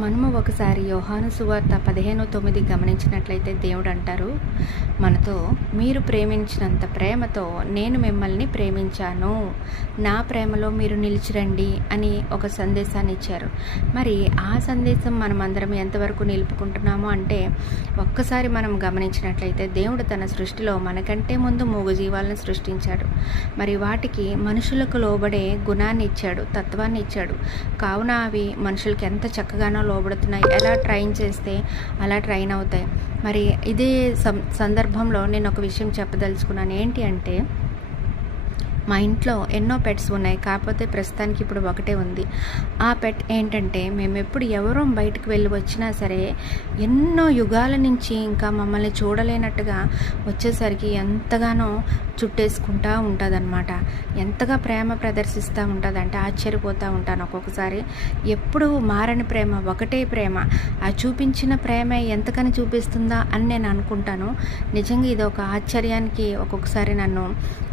మనము ఒకసారి యోహాను సువార్త పదిహేను తొమ్మిది గమనించినట్లయితే దేవుడు అంటారు మనతో మీరు ప్రేమించినంత ప్రేమతో నేను మిమ్మల్ని ప్రేమించాను. నా ప్రేమలో మీరు నిలిచిరండి అని ఒక సందేశాన్ని ఇచ్చారు. మరి ఆ సందేశం మనం అందరం ఎంతవరకు నిలుపుకుంటున్నాము అంటే ఒక్కసారి మనం గమనించినట్లయితే దేవుడు తన సృష్టిలో మనకంటే ముందు మూగజీవాలను సృష్టించాడు. మరి వాటికి మనుషులకు లోబడే గుణాన్ని ఇచ్చాడు తత్వాన్ని ఇచ్చాడు. కావున అవి మనుషులకి ఎంత చక్కగానో లోబడుతున్నాయి. ఎలా ట్రైన్ చేస్తే అలా ట్రైన్ అవుతాయి. మరి ఇదే సందర్భంలో నేను ఒక విషయం చెప్పదలుచుకున్నాను. ఏంటి అంటే మా ఇంట్లో ఎన్నో పెట్స్ ఉన్నాయి. కాకపోతే ప్రస్తుతానికి ఇప్పుడు ఒకటే ఉంది. ఆ పెట్ ఏంటంటే మేము ఎప్పుడు ఎవరో బయటకు వెళ్ళి వచ్చినా సరే ఎన్నో యుగాల నుంచి ఇంకా మమ్మల్ని చూడలేనట్టుగా వచ్చేసరికి ఎంతగానో చుట్టేసుకుంటా ఉంటుందన్నమాట. ఎంతగా ప్రేమ ప్రదర్శిస్తూ ఉంటుందంటే ఆశ్చర్యపోతూ ఉంటాను ఒక్కొక్కసారి. ఎప్పుడు మారని ప్రేమ ఒకటే ప్రేమ. ఆ చూపించిన ప్రేమ ఎంతకని చూపిస్తుందా అని నేను అనుకుంటాను. నిజంగా ఇది ఒక ఆశ్చర్యానికి ఒక్కొక్కసారి నన్ను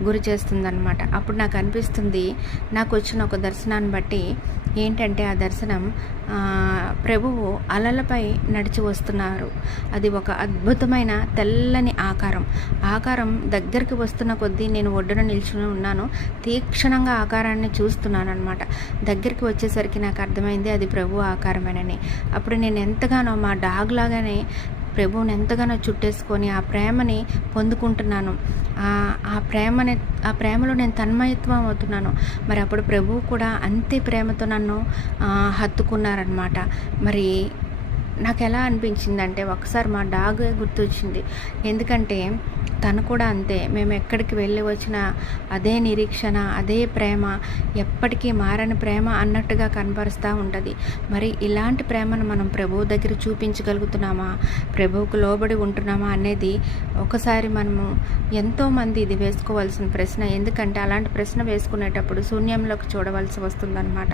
గురి చేస్తుందన్నమాట. అప్పుడు నాకు అనిపిస్తుంది నాకు వచ్చిన ఒక దర్శనాన్ని బట్టి ఏంటంటే ఆ దర్శనం ప్రభువు అలలపై నడిచి వస్తున్నారు. అది ఒక అద్భుతమైన తెల్లని ఆకారం. ఆకారం దగ్గరికి వస్తున్న కొద్దీ నేను ఒడ్డున నిల్చుని ఉన్నాను. తీక్షణంగా ఆకారాన్ని చూస్తున్నాను అనమాట దగ్గరికి వచ్చేసరికి నాకు అర్థమైంది అది ప్రభు ఆకారమేనని. అప్పుడు నేను ఎంతగానో మా డాగ్ లాగానే ప్రభువుని ఎంతగానో చుట్టేసుకొని ఆ ప్రేమని పొందుకుంటున్నాను. ఆ- ప్రేమని ఆ ప్రేమలో నేను తన్మయత్వం అవుతున్నాను. మరి అప్పుడు ప్రభువు కూడా అంతే ప్రేమతో నన్ను హత్తుకున్నారనమాట మరి నాకు ఎలా అనిపించిందంటే ఒకసారి మా డాగ్ గుర్తొచ్చింది. ఎందుకంటే తను కూడా అంతే. మేము ఎక్కడికి వెళ్ళి వచ్చిన అదే నిరీక్షణ అదే ప్రేమ ఎప్పటికీ మారని ప్రేమ అన్నట్టుగా కనపరుస్తూ ఉంటుంది. మరి ఇలాంటి ప్రేమను మనం ప్రభువు దగ్గర చూపించగలుగుతున్నామా? ప్రభువుకు లోబడి ఉంటున్నామా అనేది ఒకసారి మనము ఎంతోమంది ఇది వేసుకోవాల్సిన ప్రశ్న. ఎందుకంటే అలాంటి ప్రశ్న వేసుకునేటప్పుడు శూన్యంలోకి చూడవలసి వస్తుందన్నమాట.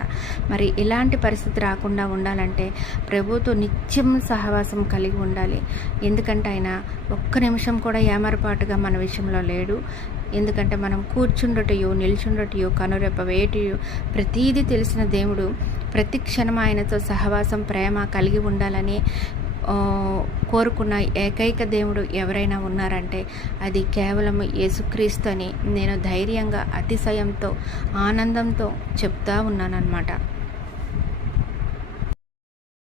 మరి ఇలాంటి పరిస్థితి రాకుండా ఉండాలంటే ప్రభుతో నిత్యం సహవాసం కలిగి ఉండాలి. ఎందుకంటే ఆయన ఒక్క నిమిషం కూడా ఏమరపాటుగా మన విషయంలో లేడు. ఎందుకంటే మనం కూర్చుండటయో నిల్చుండటయో కనురెప్ప వేటియో ప్రతీది తెలిసిన దేవుడు ప్రతి క్షణం ఆయనతో సహవాసం ప్రేమ కలిగి ఉండాలని కోరుకున్న ఏకైక దేవుడు ఎవరైనా ఉన్నారంటే అది కేవలం యేసుక్రీస్తు అని నేను ధైర్యంగా అతిశయంతో ఆనందంతో చెప్తా ఉన్నానన్నమాట.